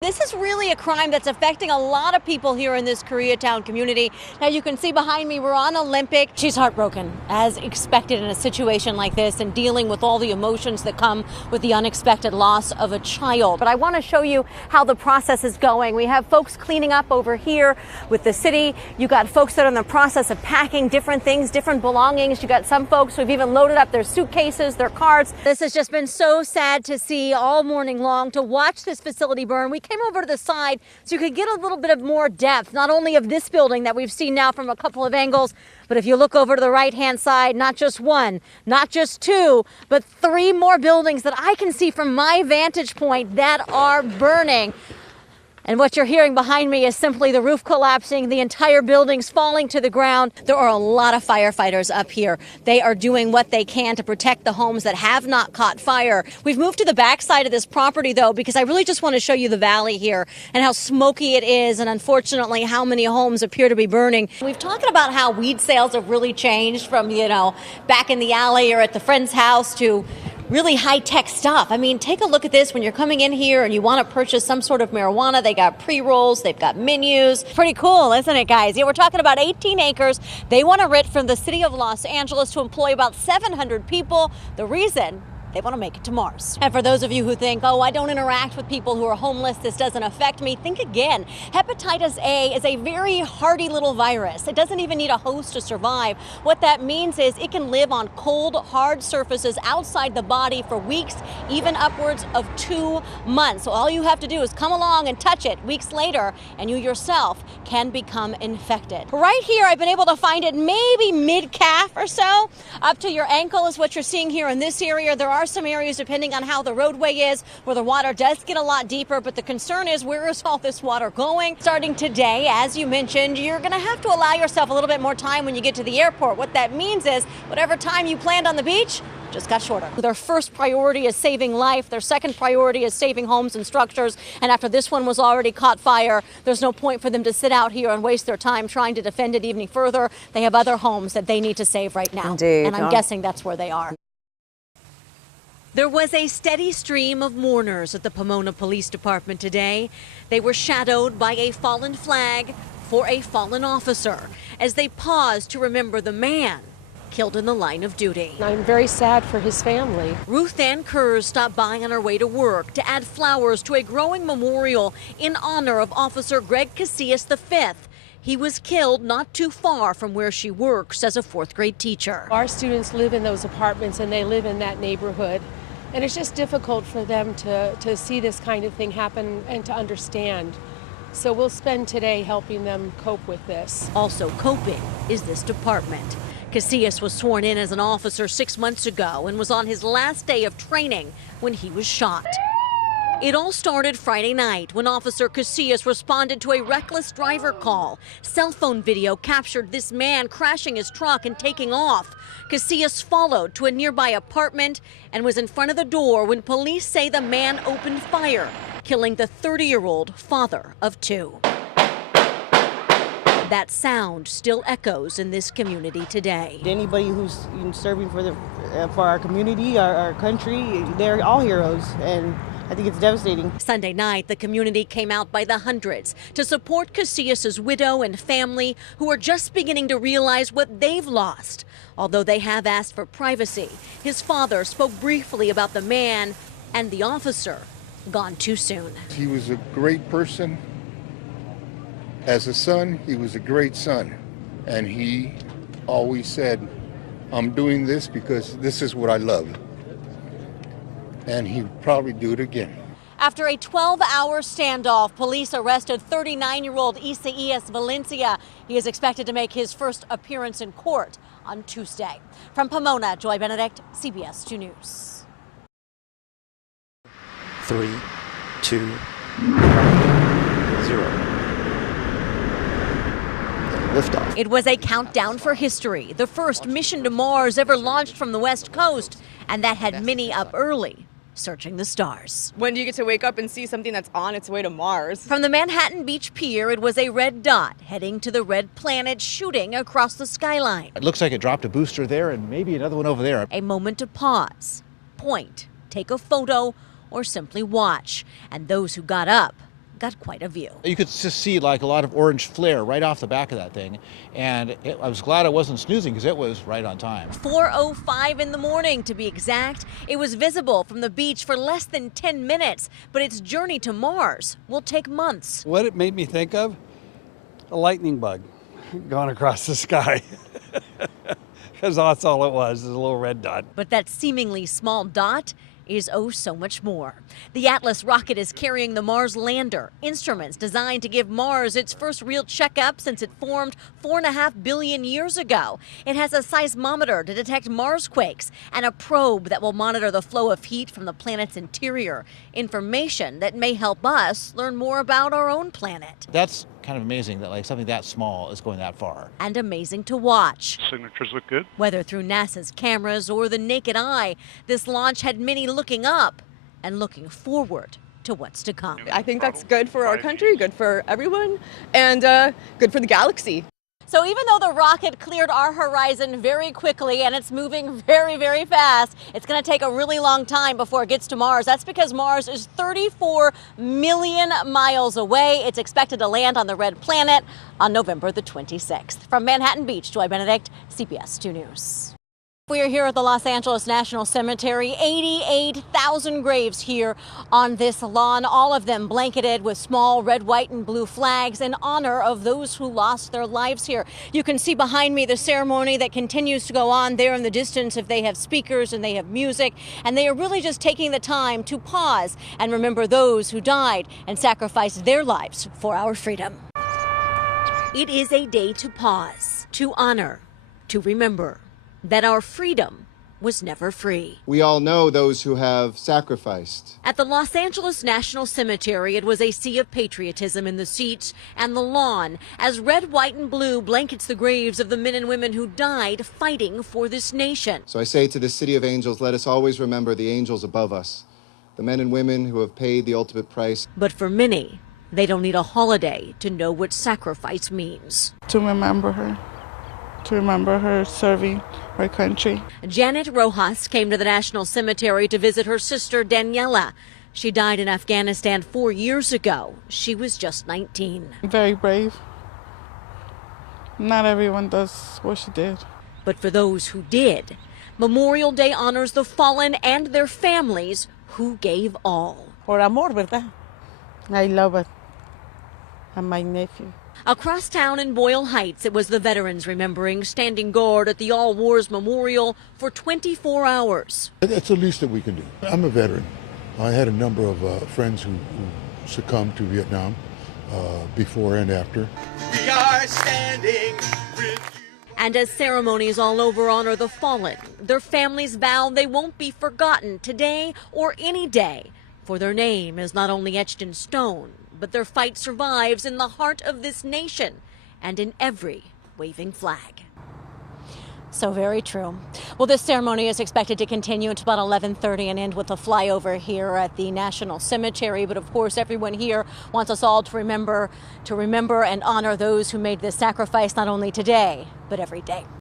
This is really a crime that's affecting a lot of people here in this Koreatown community. Now you can see behind me, we're on Olympic. She's heartbroken, as expected in a situation like this, and dealing with all the emotions that come with the unexpected loss of a child. But I want to show you how the process is going. We have folks cleaning up over here with the city. You got folks that are in the process of packing different things, different belongings. You got some folks who've even loaded up their suitcases, their carts. This has just been so sad to see all morning long, to watch this facility burn. We came over to the side so you could get a little bit of more depth, not only of this building that we've seen now from a couple of angles, but if you look over to the right-hand side, not just one, not just two, but three more buildings that I can see from my vantage point that are burning. And what you're hearing behind me is simply the roof collapsing, the entire building's falling to the ground. There are a lot of firefighters up here. They are doing what they can to protect the homes that have not caught fire. We've moved to the backside of this property, though, because I really just want to show you the valley here and how smoky it is, and unfortunately how many homes appear to be burning. We've talked about how weed sales have really changed from, back in the alley or at the friend's house to really high-tech stuff. I mean, take a look at this. When you're coming in here and you want to purchase some sort of marijuana, they got pre-rolls, they've got menus. Pretty cool, isn't it, guys? Yeah, we're talking about 18 acres. They want to rent from the city of Los Angeles to employ about 700 people. The reason: they want to make it to Mars. And for those of you who think, oh, I don't interact with people who are homeless, this doesn't affect me, think again. Hepatitis A is a very hardy little virus. It doesn't even need a host to survive. What that means is it can live on cold, hard surfaces outside the body for weeks, even upwards of 2 months. So all you have to do is come along and touch it weeks later, and you yourself can become infected. Right here, I've been able to find it maybe mid-calf or so. Up to your ankle is what you're seeing here in this area. There are some areas, depending on how the roadway is, where the water does get a lot deeper, but the concern is, where is all this water going? Starting today, as you mentioned, you're going to have to allow yourself a little bit more time when you get to the airport. What that means is, whatever time you planned on the beach just got shorter. Their first priority is saving life. Their second priority is saving homes and structures. And after this one was already caught fire, there's no point for them to sit out here and waste their time trying to defend it even further. They have other homes that they need to save right now. Indeed. And I'm guessing that's where they are. There was a steady stream of mourners at the Pomona Police Department today. They were shadowed by a fallen flag for a fallen officer as they paused to remember the man killed in the line of duty. I'm very sad for his family. Ruth Ann Kurz stopped by on her way to work to add flowers to a growing memorial in honor of Officer Greg Casillas V. He was killed not too far from where she works as a fourth-grade teacher. Our students live in those apartments and they live in that neighborhood. And it's just difficult for them to see this kind of thing happen and to understand. So we'll spend today helping them cope with this. Also coping is this department. Casillas was sworn in as an officer 6 months ago and was on his last day of training when he was shot. It all started Friday night when Officer Casillas responded to a reckless driver call. Cell phone video captured this man crashing his truck and taking off. Casillas followed to a nearby apartment and was in front of the door when police say the man opened fire, killing the 30-year-old father of two. That sound still echoes in this community today. Anybody who's serving for our community, our country, they're all heroes, and I think it's devastating. Sunday night, the community came out by the hundreds to support Casillas' widow and family, who are just beginning to realize what they've lost. Although they have asked for privacy, his father spoke briefly about the man and the officer gone too soon. He was a great person. As a son, he was a great son. And he always said, I'm doing this because this is what I love. And he'd probably do it again. After a 12-hour standoff, police arrested 39-year-old Isaías Valencia. He is expected to make his first appearance in court on Tuesday. From Pomona, Joy Benedict, CBS 2 News. 3, 2, 0. Liftoff. It was a countdown for history, the first mission to Mars ever launched from the West Coast, and that had many up early, searching the stars. When do you get to wake up and see something that's on its way to Mars? From the Manhattan Beach Pier, it was a red dot heading to the red planet, shooting across the skyline. It looks like it dropped a booster there and maybe another one over there. A moment to pause, point, take a photo, or simply watch. And those who got up got quite a view. You could just see like a lot of orange flare right off the back of that thing. And I was glad I wasn't snoozing because it was right on time. 4:05 in the morning, to be exact. It was visible from the beach for less than 10 minutes, but its journey to Mars will take months. What it made me think of? A lightning bug going across the sky. Because that's all it was, is a little red dot. But that seemingly small dot is oh so much more. The Atlas rocket is carrying the Mars lander, instruments designed to give Mars its first real checkup since it formed 4.5 billion years ago. It has a seismometer to detect Marsquakes and a probe that will monitor the flow of heat from the planet's interior, information that may help us learn more about our own planet. That's kind of amazing that like something that small is going that far. And amazing to watch. Signatures look good. Whether through NASA's cameras or the naked eye, this launch had many looking up and looking forward to what's to come. I think that's good for our country, good for everyone, and good for the galaxy. So even though the rocket cleared our horizon very quickly and it's moving very, very fast, it's going to take a really long time before it gets to Mars. That's because Mars is 34 million miles away. It's expected to land on the red planet on November the 26th. From Manhattan Beach, Joy Benedict, CBS 2 News. We are here at the Los Angeles National Cemetery. 88,000 graves here on this lawn, all of them blanketed with small red, white, and blue flags in honor of those who lost their lives here. You can see behind me the ceremony that continues to go on there in the distance. If they have speakers and they have music, and they are really just taking the time to pause and remember those who died and sacrificed their lives for our freedom. It is a day to pause, to honor, to remember that our freedom was never free. We all know those who have sacrificed. At the Los Angeles National Cemetery, it was a sea of patriotism in the seats and the lawn as red, white, and blue blankets the graves of the men and women who died fighting for this nation. So I say to the City of Angels, let us always remember the angels above us, the men and women who have paid the ultimate price. But for many, they don't need a holiday to know what sacrifice means. To remember her serving her country. Janet Rojas came to the National Cemetery to visit her sister Daniela. She died in Afghanistan 4 years ago. She was just 19. Very brave. Not everyone does what she did. But for those who did, Memorial Day honors the fallen and their families who gave all. Por amor, ¿verdad? I love it. And my nephew. Across town in Boyle Heights, it was the veterans remembering, standing guard at the All Wars Memorial for 24 hours. That's the least that we can do. I'm a veteran. I had a number of friends who succumbed to Vietnam before and after. We are standing with you. And as ceremonies all over honor the fallen, their families vow they won't be forgotten today or any day, for their name is not only etched in stone, but their fight survives in the heart of this nation and in every waving flag. So very true. Well, this ceremony is expected to continue until about 11:30 and end with a flyover here at the National Cemetery. But of course, everyone here wants us all to remember and honor those who made this sacrifice not only today, but every day.